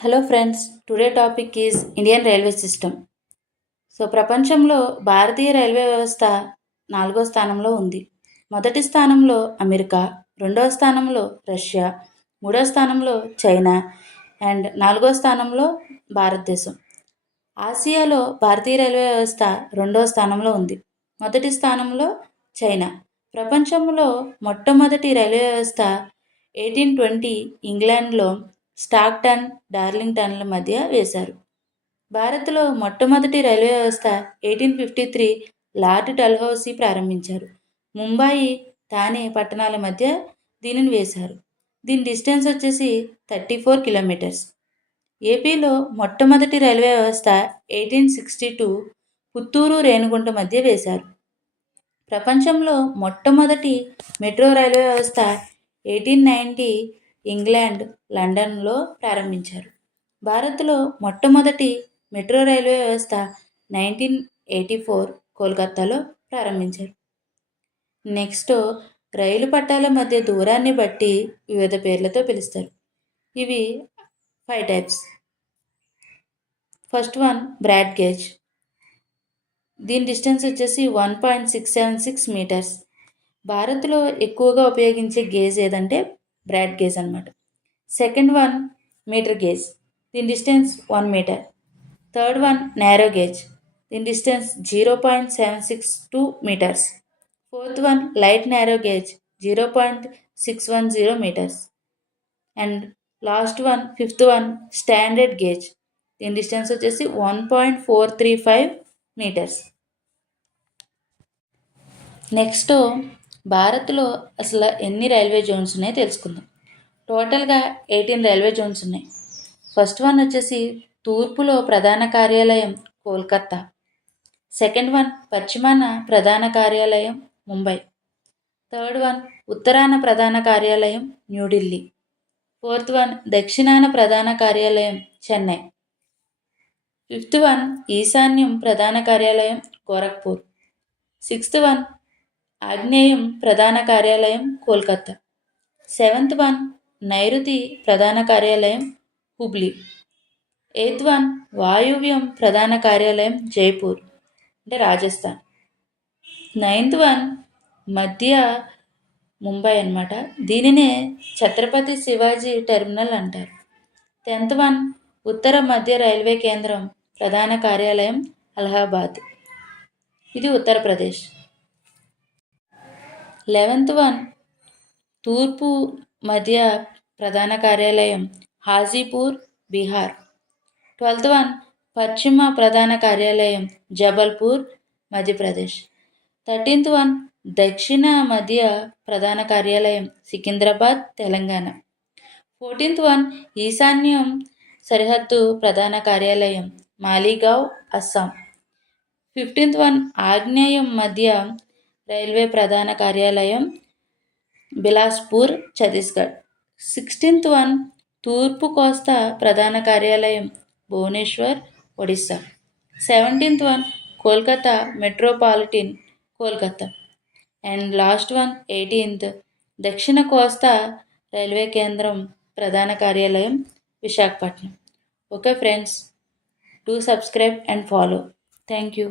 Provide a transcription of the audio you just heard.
Hello friends, today topic is Indian railway system. ప్రపంచంలో భారతీయ railway వ్యవస్థ 4వ స్థానంలో ఉంది. మొదటి స్థానంలో అమెరికా, రెండవ స్థానంలో రష్యా, మూడవ స్థానంలో చైనా అండ్ 4వ స్థానంలో భారతదేశం. ఆసియాలో భారతీయ రైల్వే వ్యవస్థ 2వ స్థానంలో ఉంది. మొదటి స్థానంలో చైనా. ప్రపంచంలో మొట్టమొదటి రైల్వే వ్యవస్థ 1820 ఇంగ్లాండ్లో స్టాక్టన్, డార్లింగ్టన్ల మధ్య వేశారు. భారత్లో మొట్టమొదటి రైల్వే వ్యవస్థ 1853 లార్డ్ డల్హౌసీ ప్రారంభించారు. ముంబాయి, థానే పట్టణాల మధ్య దీనిని వేశారు. దీని డిస్టెన్స్ వచ్చేసి 34 కిలోమీటర్స్. ఏపీలో మొట్టమొదటి రైల్వే వ్యవస్థ 1862 పుత్తూరు, రేణిగుంట మధ్య వేశారు. ప్రపంచంలో మొట్టమొదటి మెట్రో రైల్వే వ్యవస్థ 1890 ఇంగ్లాండ్, లండన్లో ప్రారంభించారు. భారత్లో మొట్టమొదటి మెట్రో రైల్వే వ్యవస్థ 1984 కోల్కతాలో ప్రారంభించారు. నెక్స్ట్, రైలు పట్టాల మధ్య దూరాన్ని బట్టి వివిధ పేర్లతో పిలుస్తారు. ఇవి 5 types. First one broad gauge. దీని డిస్టెన్స్ వచ్చేసి 1.676 మీటర్స్. భారత్లో ఎక్కువగా ఉపయోగించే గేజ్ ఏదంటే బ్రాడ్ గేజ్ అన్నమాట. Second one metre gauge. దీని distance 1 metre. Third one narrow gauge. దీని distance 0.762 metres. Fourth one light narrow gauge 0.610 metres. And last one fifth one standard gauge. దీని డిస్టెన్స్ వచ్చేసి 1.435 మీటర్స్. నెక్స్ట్, భారత్లో అసలు ఎన్ని railway Jones ఉన్నాయో తెలుసుకుందాం. టోటల్గా 18 రైల్వే జోన్స్ ఉన్నాయి. ఫస్ట్ వన్ వచ్చేసి తూర్పులో ప్రధాన కార్యాలయం కోల్కతా. సెకండ్ వన్ పశ్చిమాన ప్రధాన కార్యాలయం ముంబై. థర్డ్ వన్ ఉత్తరాన ప్రధాన కార్యాలయం న్యూఢిల్లీ. ఫోర్త్ వన్ దక్షిణాన ప్రధాన కార్యాలయం చెన్నై. ఫిఫ్త్ వన్ ఈశాన్యం ప్రధాన కార్యాలయం గోరఖ్పూర్. సిక్స్త్ వన్ ఆగ్నేయం ప్రధాన కార్యాలయం కోల్కతా. సెవెంత్ వన్ నైరుతి ప్రధాన కార్యాలయం హుబ్లీ. ఎయిత్ వన్ వాయువ్యం ప్రధాన కార్యాలయం జైపూర్ అంటే రాజస్థాన్. నైన్త్ వన్ మధ్య ముంబై అన్నమాట. దీనినే ఛత్రపతి శివాజీ టెర్మినల్ అంటారు. 10th వన్ ఉత్తర మధ్య రైల్వే కేంద్రం ప్రధాన కార్యాలయం అలహాబాద్. ఇది ఉత్తరప్రదేశ్. 11th వన్ తూర్పు మధ్య ప్రధాన కార్యాలయం హాజీపూర్, బీహార్. 12th వన్ పశ్చిమ ప్రధాన కార్యాలయం జబల్పూర్, మధ్యప్రదేశ్. 13th వన్ దక్షిణ మధ్య ప్రధాన కార్యాలయం సికింద్రాబాద్, తెలంగాణ. 14th వన్ ఈశాన్యం సరిహద్దు ప్రధాన కార్యాలయం మాలీగావ్, అస్సాం. 15th వన్ ఆగ్నేయం మధ్య రైల్వే ప్రధాన కార్యాలయం బిలాస్పూర్, ఛత్తీస్గఢ్. 16th వన్ తూర్పు కోస్తా ప్రధాన కార్యాలయం Bhubaneswar, Odisha. 17th one Kolkata metropolitan Kolkata. And last one 18th దక్షిణ కోస్తా రైల్వే కేంద్రం ప్రధాన కార్యాలయం Visakhapatnam. Okay friends, do subscribe and follow. Thank you.